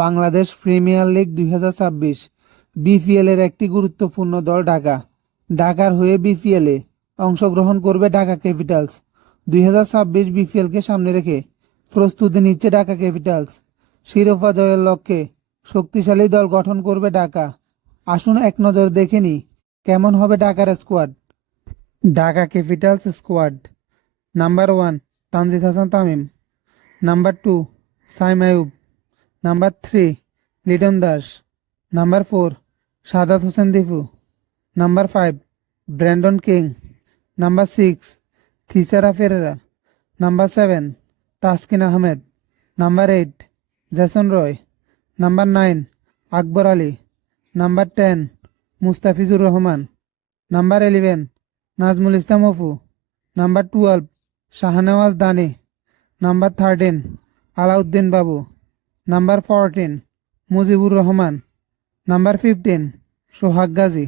Bangladesh premier league দুই হাজার ছাব্বিশ বিপিএল এর একটি গুরুত্বপূর্ণ দল ঢাকা। ঢাকার হয়ে বিপিএল এ অংশগ্রহণ করবে ঢাকা ক্যাপিটালস। দুই হাজার ছাব্বিশ বিপিএল কে সামনে রেখে প্রস্তুতি নিচ্ছে ঢাকা ক্যাপিটালস। শিরোপা জয়ের লক্ষ্যে শক্তিশালী দল গঠন করবে ঢাকা। আসুন এক নজর দেখে নি কেমন হবে ঢাকার squad. Dhaka Capitals squad. Number one, Tanzid Hasan Tamim. Number two, Saim Ayub number three Liton Das number four Sadat Hossain Dipu number five Brandon King number six Thisara Perera number seven Taskin Ahmed number eight Jason Roy number nine Akbar Ali number ten Mustafizur Rahman number eleven Nazmul Islam Apu number twelve Shahnawaz Dahani number thirteen Alauddin Babu number fourteen Mujibur Rahman number fifteen Sohag Gazi